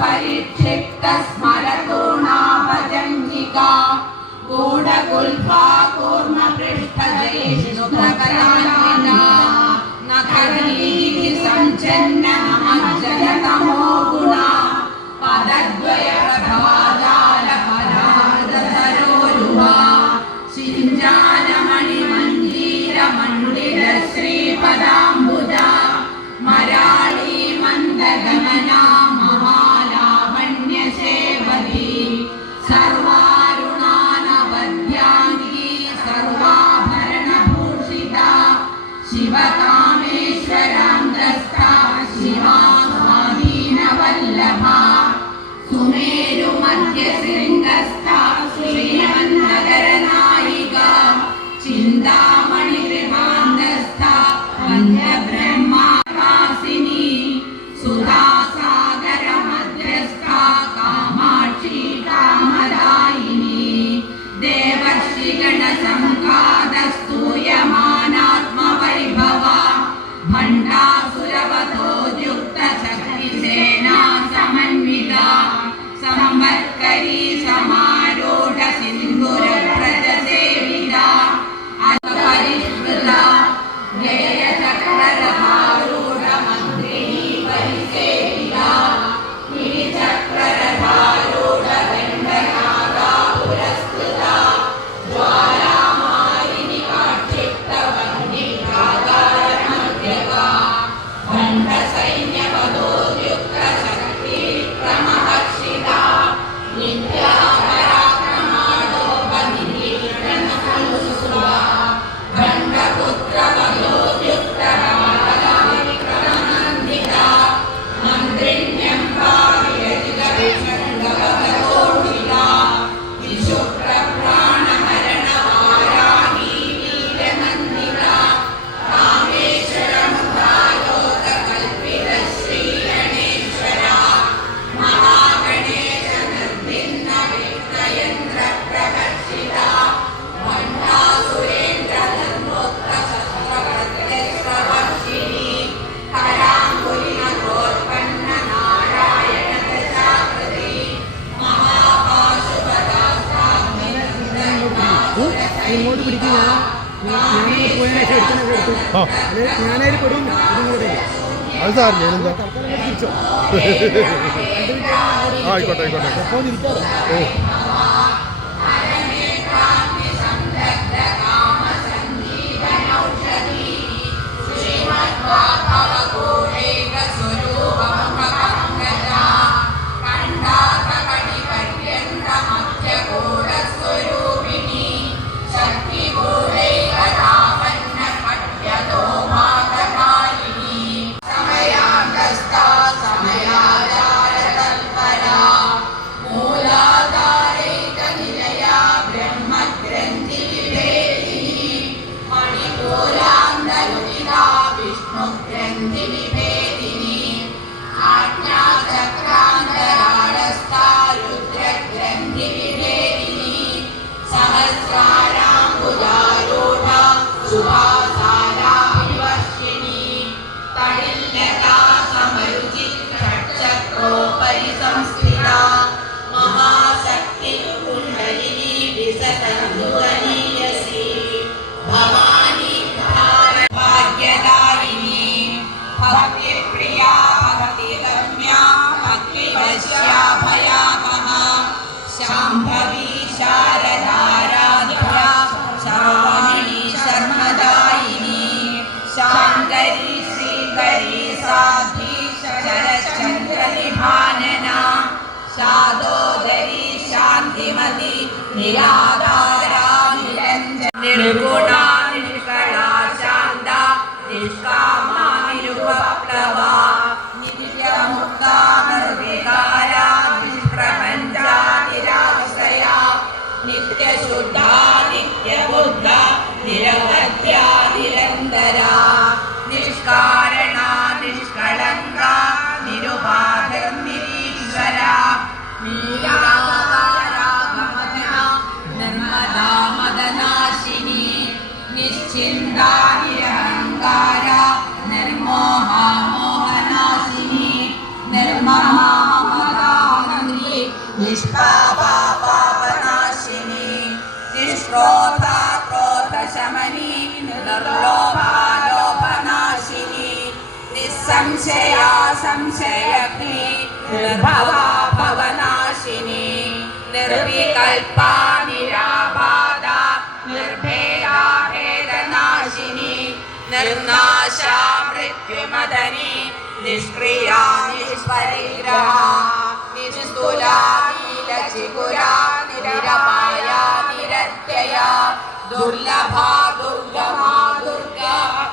परिक्षिप्तस्मरतूर्णाभजङ्गिका गूढकुल्फा कूर्मपृष्ठजयिष्णुप्रकरान्विता नखरलीति सञ्चन्नमज्जनतमो गुणा पदद्वयप्रभाजालपरार्धसरोरुहा शिञ्जानमणिमञ्जीरमण्डिलश्रीपदाम्बुजा मराळी मन्दगमना महालावण्यसेवती सर्वारुणानवद्याङ्गी सर्वाभरणभूषिता शिवकामेश्वराङ्गस्था शिवा स्वाधीनवल्लभा सुमेरुमध्यशृङ्गस्था श्रीमन्नगरनायिका चिन्तामणिकृपान्तस्था पञ्चब्रह्मावासिनी सुधासागरमध्यस्था कामाक्षी कामदायिनी देवर्षिगणसङ्कादस्तूयमानात्मवैभवा भण्डासुरवतोद्युक्तशक्तिसेना समन्विता संवत्करी समारूढ सिन्धुरव्रजसेविता परिष्कृता जयचक्ररथारूढमन्त्रिणी परिसेविता गिरिचक्ररथारूढदण्डनागा पुरस्कृता ज्वालामालिनी काक्षिप्तवह्निभ्रागारमध्यका भण्डसैन्यपदोद्युक्तशक्तिक्रमहर्षिता नित्या पराक्रमाणोपनिरीक्षणसंस्वा भण्डपुत्रवधोद्युक्तरामविक्रमनन्दिता मन्त्रिण्यम्भाविरचितविषङ्गवतरोषिता विशुक्रप्राणहरणवाराही वीरनन्दिता कामेश्वरमुखालोककल्पितश्रीगणेश्वरा महागणेशनिर्भिन्नविघ्नयन्त्रप्रकर्षिता भण्डासुरेन्द्रधर्मोक्तशस्त्रवज्रवर्षिणी कराङ्गुलिनगोत्पन्ननारायणदशाकृती അത് സാറിന് ഞാനെന്താ ആയിക്കോട്ടെ ആയിക്കോട്ടെ महाशक्ति ശാന്തിമതി നിരാധാരാ നിരഞ്ജന നിർഗുണ നിഷ്കളാ ശാന്ത നിഷ്കാമാ നിരുപപ്ലവാ നിത്യമുക്ത നിർവികാര നിഷ്പ്രപഞ്ച നിരാശ്രയ നിത്യശുദ്ധ നിത്യബുദ്ധ നിരവധ്യ നിരന്തര നിഷ്കാരണ നിഷ്കളങ്ക നിരുപാധിർ നിരീശ്വര നീരാഗമദന നിർമ്മദാ മദനാശിനി നിശ്ചിന്ത നിരഹങ്കാര നിർമോഹ മോഹനാശിനി നിർമ്മമാമദാനന്ദി നിഷ്പാപാപാപനാശിനി നിഷ്ക്രോധ ക്രോധശമനി നിർലോഭാലോഭനാശിനി നിസ്സംശയ സംശയഗ്നി നിർഭവാ ഭവനാശിനി നിർവികൽപ നിരാബാധ നിർഭേദാ ഭേദനാശിനി നിർനാശ മൃത്യുമദനി നിഷ്ക്രിയാ നിഷ്പരിഗ്രഹ നിസ്തുല നീലചികുര നിരപായ നിരത്യയ ദുർലഭ ദുർഗമാ ദുർഗ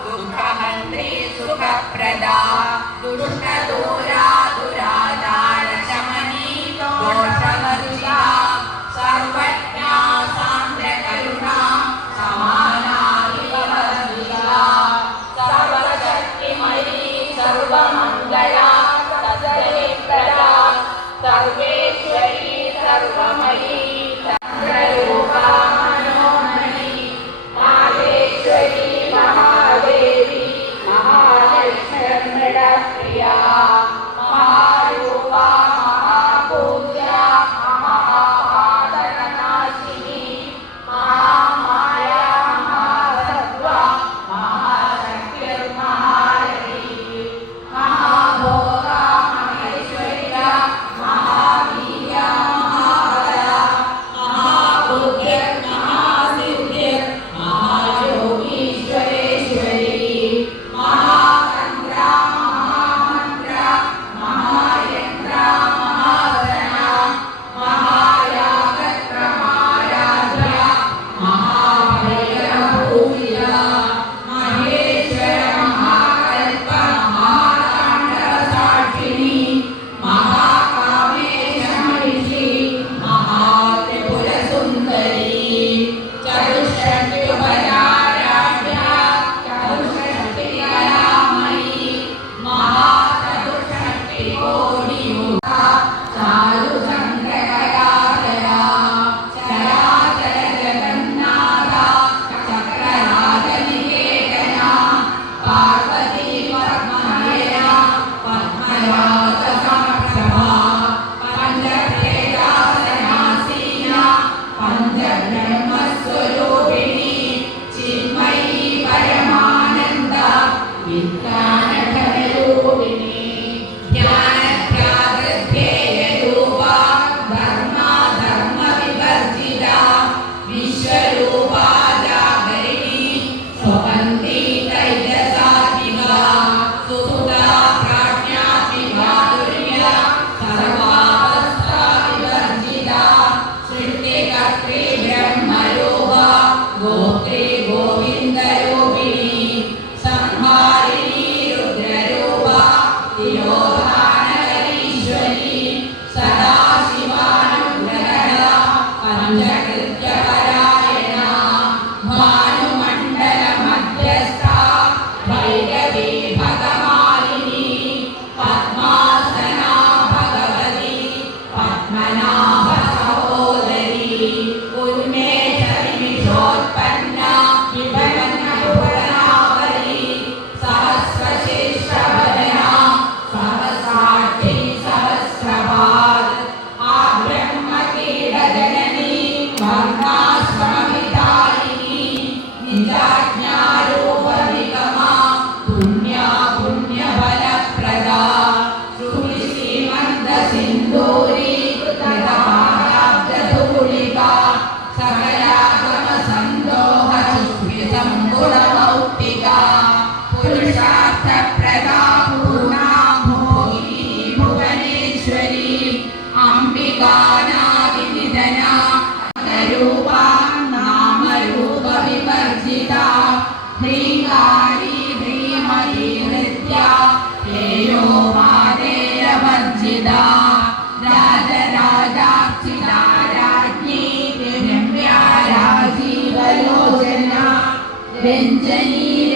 ദുഃഖഹന്ത്രി സുഖപ്രദാ ദുഷ്ടദൂരാ ദുരാചാരശമനി ദോഷമർജിത സർവജ്ഞാ സാന്ദ്രകരുണാ സമാനാ വിവർജിത സർവശക്തിമയീ സർവമംഗളാ സർവേശ്വരി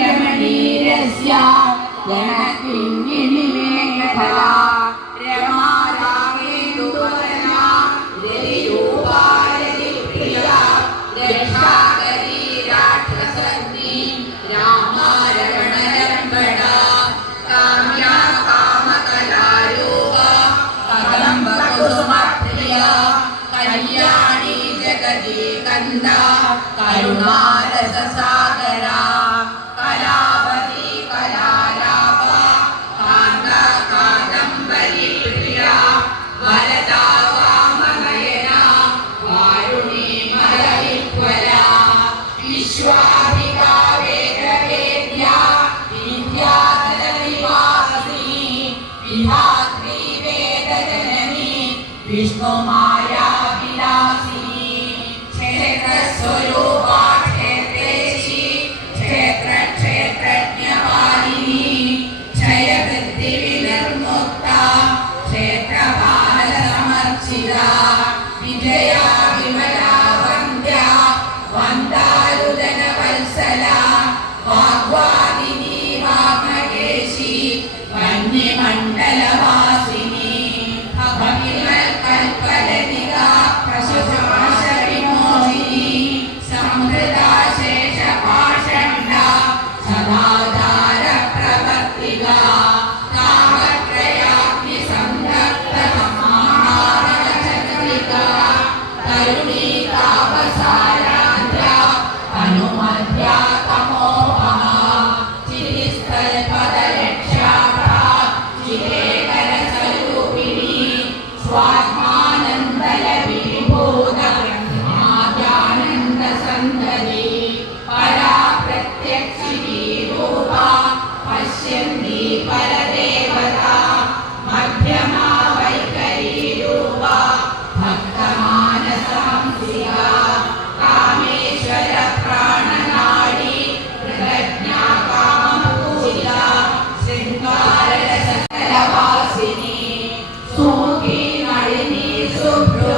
രഞ്ജനീരമണീരസ്യ ഗണകിങ്ങിണിമേഖല രമാരാഗേന്ദുവദന രതിരൂപാ രതിപ്രിയ രക്ഷാകരീ രാക്ഷസഗ്നി രാമാരവണരംഗണ കാമ്യാ കാമകലാരൂപ കദംബകുസുമപ്രിയ കല്യാണി ജഗതി കന്ദ കരുണാരസസാഗര കലാവതി കലാലാപ കാന്ത കാദംബരി പ്രിയ വരദാ വാമനയന വാരുണി മലവിഹ്വല വിശ്വാധികാ വേദവേദ്യ വിദ്യാധര നിവാസിനി വിധാത്രി വേദജനനി വിഷ്ണുമായാ വിലാസിനി ക്ഷേത്രസ്വരൂപാ ക്ഷേത്രേശി ക്ഷേത്രജ്ഞപാലിനി ക്ഷയവൃത്തി വിനിർമുക്ത ക്ഷേത്രപാലസമർച്ചിത വിജയാ വിമലാ വന്ദ്യ വന്ദാരുദന വത്സല വാഗ്വാദിനി വാഗ്മകേശി വന്യമണ്ഡലവാസിനി കൽപ്പലതിക പ്രശുപാശ വിമോചിനി സമൃതാ ശേഷപാഷണ്ഡ സദാചാര പ്രവർത്തിക താപത്രയാഗ്നി സംതപ്ത സമാഹാരചന്ദ്രിക കരുണീ താപസാരാധ്യ അനുമധ്യ തമോപമ ചിരിസ്ഥൽപദരക്ഷാഭ ചിരേകര സ്വരൂപിണി സ്വാത്മാനന്ദലവിഭൂത ആദ്യാനന്ദ സന്തതി പരാ പ്രത്യക്ഷിണീ രൂപ പശ്യന്തി പരദേവത മധ്യമാ വൈഖരീ രൂപ ഭക്തമാനസംസിക കാമേശ്വര പ്രാണനാടി കൃതജ്ഞാ കാമപൂജിത ശൃംഗാരരസകലവാസിനി സൂഖി നളിനി സുഭ്രു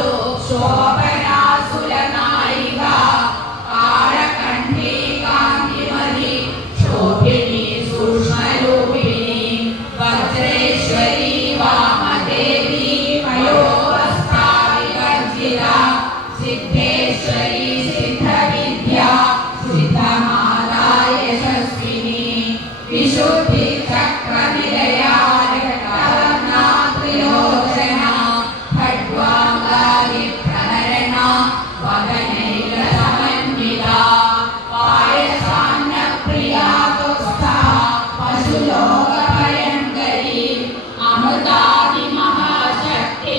ശോഭനാ സുരനായിക കാളകണ്ഠീ കാന്തിമതി ശോഭിനി സൂക്ഷ്മരൂപിണി വജ്രേശ്വരി വാമദേവി മയോവസ്ഥാ വിവർജിത സിദ്ധേശ്വരി സിദ്ധവിദ്യ സിദ്ധമാതാ യശസ്വിനി വിശുദ്ധി ചക്രനിലയാ രക്തവർണ്ണാ ത്രിലോചന ഖഡ്വാംഗാരി പ്രഹരണ വദനൈക സമന്വിത പായസാന്ന പ്രിയാ തുസ്ഥ പശുലോക ഭയങ്കരി അമൃതാദി മഹാശക്തി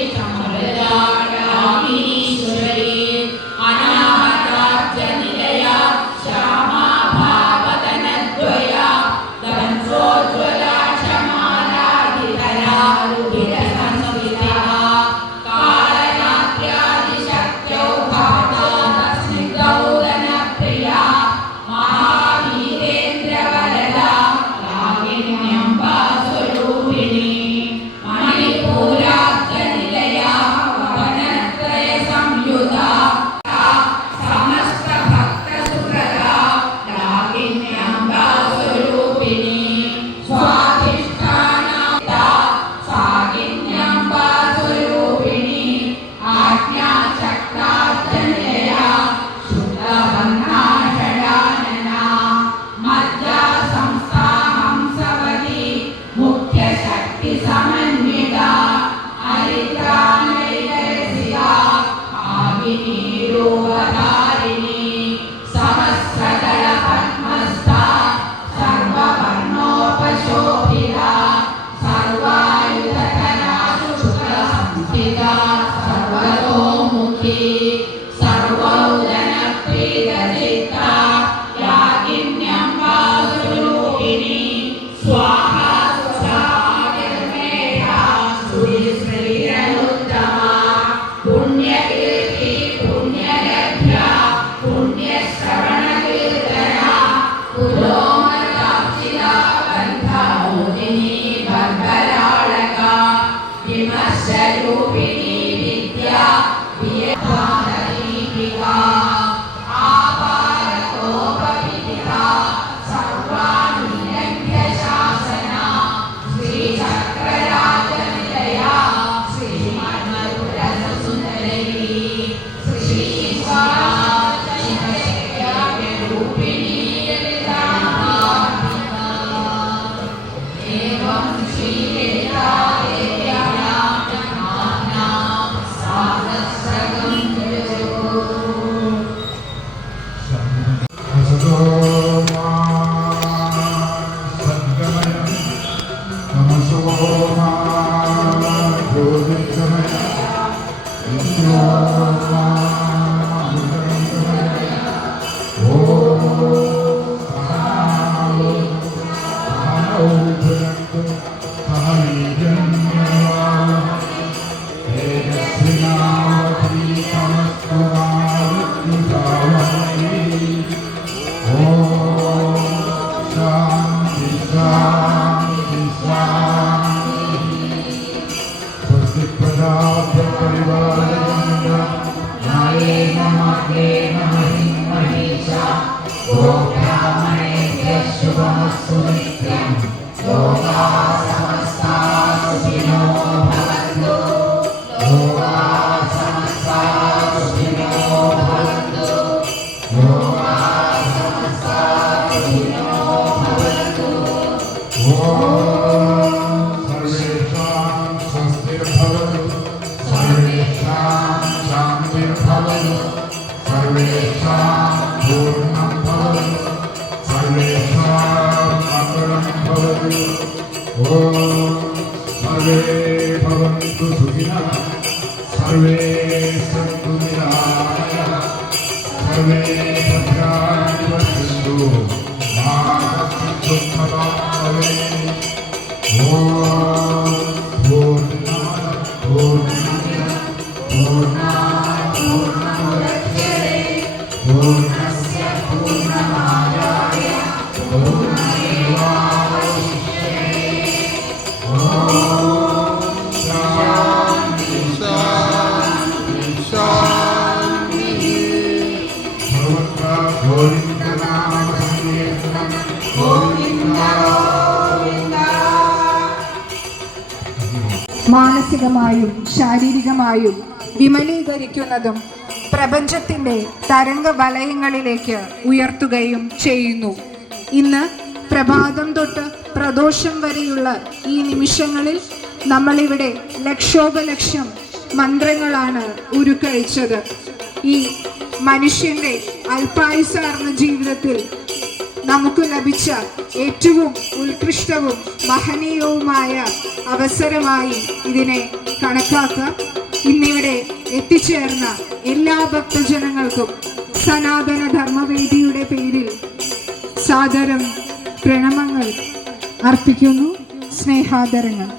സമൃദ്ധാമീശ്വരി അനാഹതാബ്ജ നിലയ ശ്യാമാ ഭാവതനദ്വയ ദംസോജ്വല ക്ഷമാരാധിതരാ രുധിരസംസ്ഥിത കാളരാത്ര്യാദിശക്ത്യൗ ഭവതാസ്നിഗ്ധൗദനപ്രിയ മഹാവീരേന്ദ്രവരദ രാഗിണ്യംബാസ്വരൂപിണി മണിപൂരാബ്ജനിലയ വനത്രയ സംയുത സമസ്ത ഭക്തസുഹൃദ രാഗിണ്യംബാസ്വരൂപിണി സ്വാധിഷ്ഠാനാ സാഗിണ്യംബാസ്വരൂപിണി ആജ്ഞാചക്രാബ്ജനിലയ ശുദ്ധവർണ്ണാ ഷഡാനന മജ്ജാ സംസ്ഥാ ഹംസവതി മുഖ്യശക്തി സമന്വിത ഹരിദ്രാനൈകരസിക ആവിനീ രൂപധാരിണി സഹസ്രദള പദ്മസ്ഥ സർവവർണ്ണോപശോഭിത സർവായുധകരാ ശുക്ലസംസ്ഥിത സർവതോമുഖി സർവൗദനപ്രീതചിത്ത യാഗിന്യംബാസ്വരൂപിണി സ്വാഹാ സ്വാഹാ ശ്രീരനുത്തമ പുണ്യകീർത്തി പുണ്യലഭ്യ പുണ്യശ്രവണകീർത്തന പുരോമരാർച്ചിത ബന്ധമോദിനി ഭർഗരാളക വിമർശരൂപിണി വിദ്യ വിയദീപിക ആപാരതോപവിദിത മാനസികമായും ശാരീരികമായും വിമലീകരിക്കുന്നതും പ്രപഞ്ചത്തിൻ്റെ തരംഗ വലയങ്ങളിലേക്ക് ഉയർത്തുകയും ചെയ്യുന്നു. ഇന്ന് പ്രഭാതം തൊട്ട് പ്രദോഷം വരെയുള്ള ഈ നിമിഷങ്ങളിൽ നമ്മളിവിടെ ലക്ഷോപലക്ഷം മന്ത്രങ്ങളാണ് ഉരുക്കഴിച്ചത്. ഈ മനുഷ്യൻ്റെ അല്പായുസാർന്ന ജീവിതത്തിൽ നമുക്ക് ലഭിച്ച ഏറ്റവും ഉത്കൃഷ്ടവും മഹനീയവുമായ അവസരമായി ഇതിനെ കണക്കാക്കാം. ഇന്നിവിടെ എത്തിച്ചേർന്ന എല്ലാ ഭക്തജനങ്ങൾക്കും സനാതന ധർമ്മവേദിയുടെ പേരിൽ സാദരം പ്രണമങ്ങൾ അർപ്പിക്കുന്നു. സ്നേഹാദരങ്ങൾ.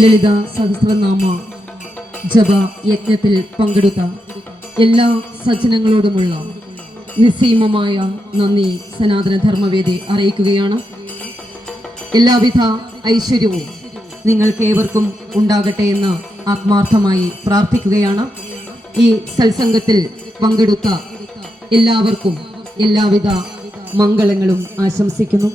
ലളിത സഹസ്രനാമ ജപ യജ്ഞത്തിൽ പങ്കെടുത്ത എല്ലാ സജ്ജനങ്ങളോടുമുള്ള നിസ്സീമമായ നന്ദി സനാതന ധർമ്മവേദി അറിയിക്കുകയാണ്. എല്ലാവിധ ഐശ്വര്യവും നിങ്ങൾക്കേവർക്കും ഉണ്ടാകട്ടെ എന്ന് ആത്മാർത്ഥമായി പ്രാർത്ഥിക്കുകയാണ്. ഈ സത്സംഗത്തിൽ പങ്കെടുത്ത എല്ലാവർക്കും എല്ലാവിധ മംഗളങ്ങളും ആശംസിക്കുന്നു.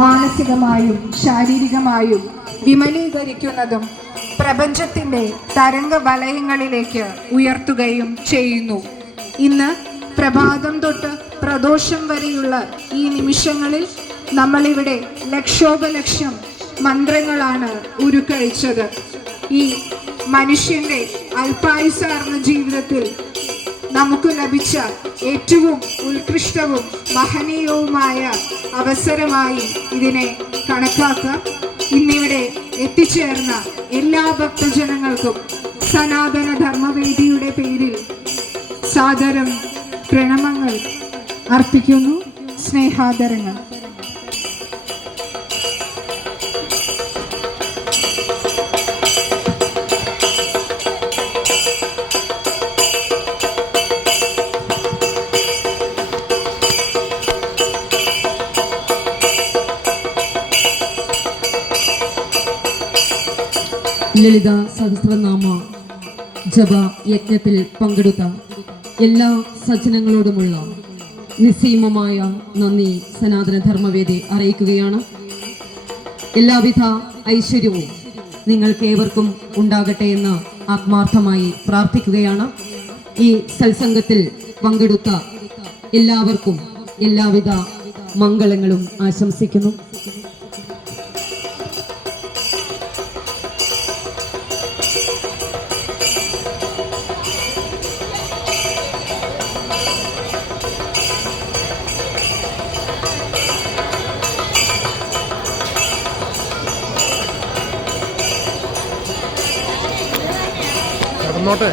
മാനസികമായും ശാരീരികമായും വിമലീകരിക്കുന്നതും പ്രപഞ്ചത്തിൻ്റെ തരംഗ വലയങ്ങളിലേക്ക് ഉയർത്തുകയും ചെയ്യുന്നു. ഇന്ന് പ്രഭാതം തൊട്ട് പ്രദോഷം വരെയുള്ള ഈ നിമിഷങ്ങളിൽ നമ്മളിവിടെ ലക്ഷോപലക്ഷം മന്ത്രങ്ങളാണ് ഉരുക്കഴിച്ചത്. ഈ മനുഷ്യന്റെ അല്പായുസാർന്ന ജീവിതത്തിൽ നമുക്ക് ലഭിച്ച ഏറ്റവും ഉത്കൃഷ്ടവും മഹനീയവുമായ അവസരമായി ഇതിനെ കണക്കാക്കാം. ഇന്നിവിടെ എത്തിച്ചേർന്ന എല്ലാ ഭക്തജനങ്ങൾക്കും സനാതന ധർമ്മവേദിയുടെ പേരിൽ സാദരം പ്രണമങ്ങൾ അർപ്പിക്കുന്നു. സ്നേഹാദരങ്ങൾ. ലളിത സഹസ്രനാമ ജപ യജ്ഞത്തിൽ പങ്കെടുത്ത എല്ലാ സജ്ജനങ്ങളോടുമുള്ള നിസ്സീമമായ നന്ദി സനാതന ധർമ്മവേദി അറിയിക്കുകയാണ്. എല്ലാവിധ ഐശ്വര്യവും നിങ്ങൾക്കേവർക്കും ഉണ്ടാകട്ടെ എന്ന് ആത്മാർത്ഥമായി പ്രാർത്ഥിക്കുകയാണ്. ഈ സത്സംഗത്തിൽ പങ്കെടുത്ത എല്ലാവർക്കും എല്ലാവിധ മംഗളങ്ങളും ആശംസിക്കുന്നു. കടന്നോട്ടെ.